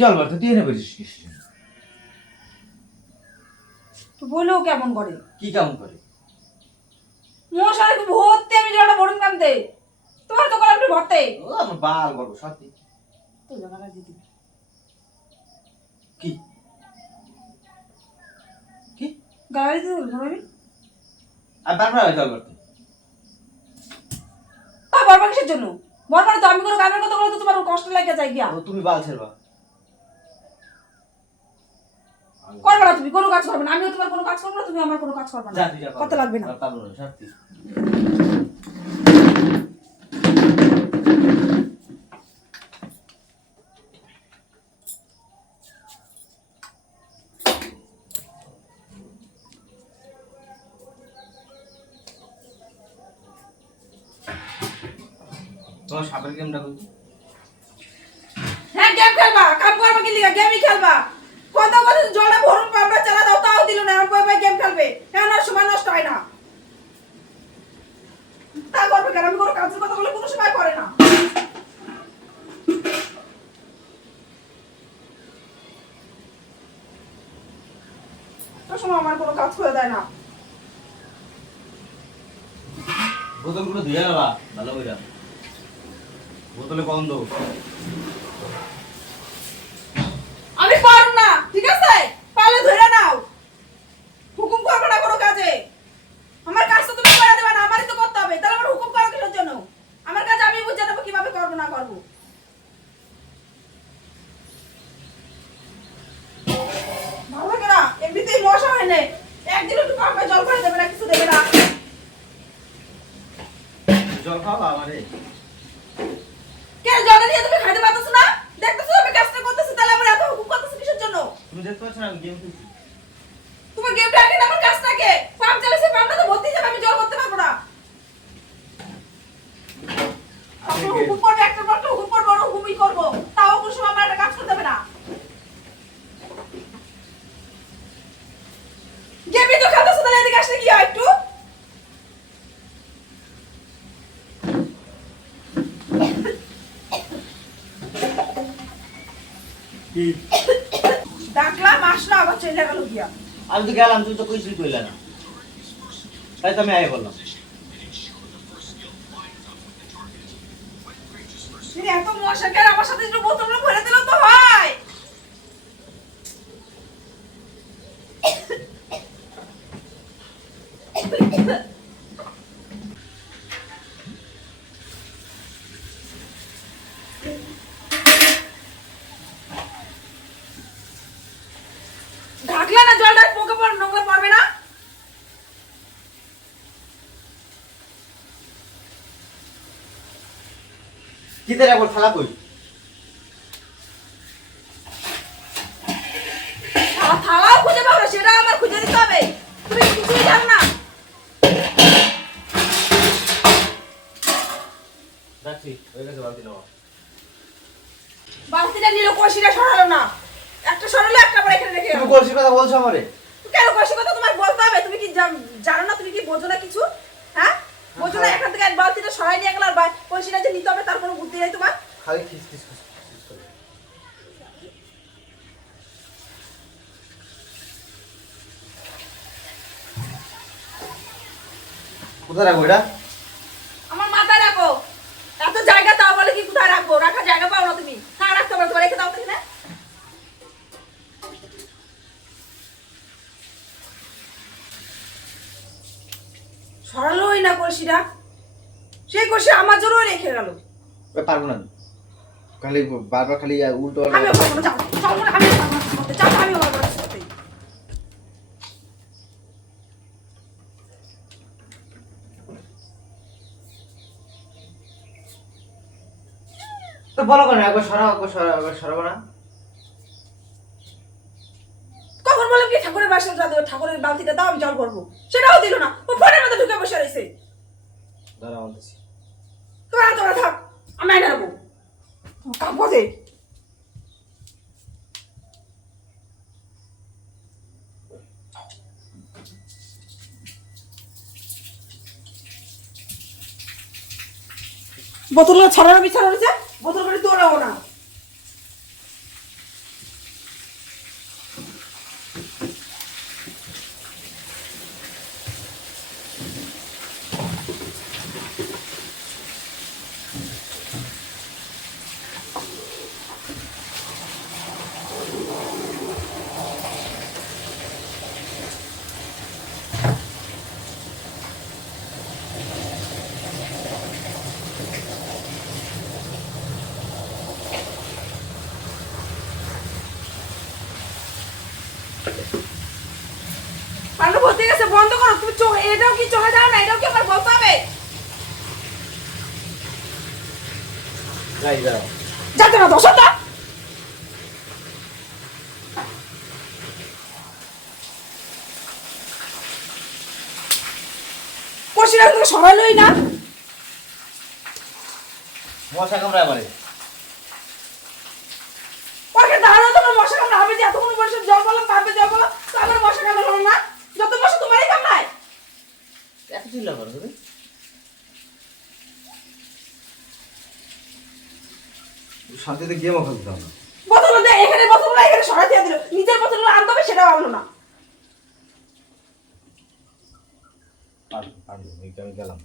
জল ভরতে তুই এনে বলিস কিস তো বলেও কেমন করে? কি কেমন করে? মশারি ভর্তি আমি জলটা ভরুন কানতে তোমার তো করে একটু ভরতে। ও আমার বাল বলব সত্যি তো দিদি কি? কি? গাড়ি দিয়ে বলব আমি আর বারবার জল ভরতে তা বরবা কিসের জন্য? বরবার তো আমি কোনো কামের কথা বলে তো তোমার কষ্ট লাগে যায় গিয়া। তুমি বাল ছেড়বা। করবে না তুমি কোনো কাজ করবে না। আমিও তোমার কোনো কাজ করব না তুমি আমার কোনো কাজ করবে না। করতে লাগবে না? তোমার সাপের গেমটা হ্যাঁ গেম খেলবা। কাম করবা কি লিগা গেমই খেলবা। কত কত জলটা ভরুন পাম্পটা চালা দাও, তাও দিল না আমার বই গেম খেলবে। আর সময় নষ্ট হয় না। তা করবে কেন? আমি কোনো কাজের কথা বলে কোনো সময় করে না। আমার কোনো কাজ করে দেয় না। বোতলগুলো ধুয়ে নেবা, ভালো করে। বোতলে কম দাও আমি পারব না ঠিক আছে পারলে ধরে নাও হুকুম করবে না কোনো কাজে আমার কাজ তো তুমি করে দেবে না আমারই তো করতে হবে তাহলে আমার হুকুম করো কিসের জন্য আমার কাজ আমি বুঝে দেবো কীভাবে করব না করব ভালো লাগে না এমনিতেই মশা না একদিন একটু পাম্পে জল করে দেবে না কিছু দেবে না। জল খাওয়া আমারে কে জল নিয়ে তুমি খাইতে পারতেছো না? দেখতেছো আমি কাজটা করতেছি তাহলে আমার এত হুকুম করতেছি কিসের জন্য? তুমি দেখতে পাচ্ছ না আমি গেম খেলছি তোমার গেমটা আগে না আমার কাজটাকে পাম্প চালাইছে পাম্পটা তো ভর্তি যাবে আমি জল করতে পারব না আপনি আপনার কে? হুকুম করবে একটা পর একটা হুকুম করব আর হুকুমই করব তাও কোনো সময় আমার একটা কাজ করতে হবে না গেমই তো খেলতেছো তাহলে এদিকে আসলে কি হয় একটু কি ডাকলাম আসলো আবার চলে গেল গিয়া। আমি তো গেলাম তুই তো কিছুই কইলে না। তাই তো আমি আগে বললাম। এত মশা কেন আমার সাথে একটু বোতলগুলো ভরে দিল তো হয়? কি তেরা বল থালা কই? থালাও খুঁজে পাবে সেটা আমার খুঁজে দিতে হবে। তুমি কিছুই জানো না। যাচ্ছি গেছে বালতি নেওয়া বালতিটা নিল সরালো না। একটা সরালো একটা পরে এখানে রেখে তুমি কলসির কথা বলছো আমারে? কেন কষি কথা তোমার বলতে হবে? তুমি কি জান- না তুমি কি বোঝো না কিছু? সরাই নিয়ে কলসিটা যে নিতে হবে তার কোনো বুদ্ধি নেই তোমার। খালি খিস খিস খিস কোথায় রাখব এটা? আমার মাথায় রাখো। এত জায়গা তাও বলে কি কোথায় রাখব? রাখার জায়গা পাও না তুমি। রাখতে পারো তোমার রেখে দাও তো এখানে। সরালোই না কলসিটা। কলসি আমার জন্যই রেখে গেল। পারব না খালি বারবার খালি উল্টো আমিও পারব না পারব পারব না তো বলো কেন একবার সরাও একবার সরাও একবার সরাবো না? কখন বললাম কি? ঠাকুরের বাসনটা দেবো ঠাকুরের বালতিটা দাও আমি জল করব সেটাও দিল না। ও ফোনের মধ্যে ঢুকে বসে রয়েছে। দাঁড়া বলতেছি। তোমার তোরা থাক আমি আইনা নেব। কাম করে বোতলগুলো ছাড়ানো বিছানো রয়েছে বোতলগুলো তোলাও না। ভর্তি গেছে বন্ধ করো। তুমি এটাও কি চোখে দাও না? এটাও কি আমার বলতে হবে? যাতে না সরালোই না। মশা কামড়ায় আমারে ওকে দাঁড়ানো তোমার মশা কামড়া হবে যে এতক্ষণ বসে জল বলো পাবে জল বলো তো আমার মশা কামড়ালো না যত মশা তোমারই কামড়ায় এত চিল্লা করো তুমি শান্তিতে গিয়ে মাথা দিতে হবে বোতলগুলো এখানে বোতলগুলো এখানে সরাই দিয়ে দিল। নিজের বোতলগুলো আনতে হবে সেটাও আনলো না। পারব পারব আমি গেলাম।